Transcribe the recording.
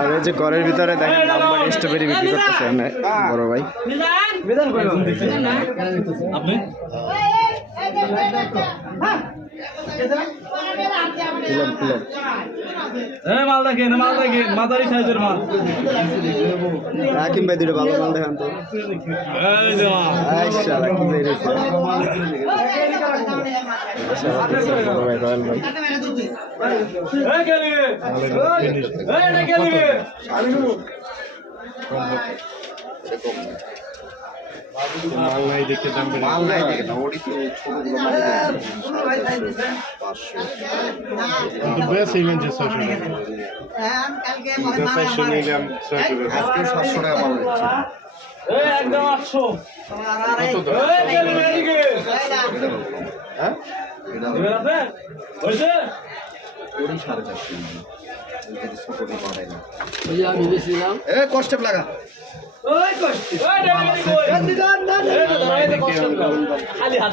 আর এই যে ঘরের ভিতরে দেখেন নাম্বার স্ট্রবেরি বিক্রি করতেছে না বড় ভাই। আপনি মাল দেখেন মাঝারি সাইজের মাল। রাকিম ভাই দুটো ভালো মাল দেখান তো। রাকিম ভাই রয়েছে বড় ভাই রয়্যাল ভাই। মাল নাই দেখে দাম মাল নাই দেখে না ওডি তো ছোটগুলো মাল 500 কিন্তু বেশ ইভেন্ট যে 600 নিলাম 600 আজকে 700 টাকা মাল দিচ্ছে একদম 800। হ্যাঁ হয়েছে ওডি 450 এই যে ছোটটি বাড়াই না আমি বেশিলাম এ কষ্টে লাগা খালি হাতে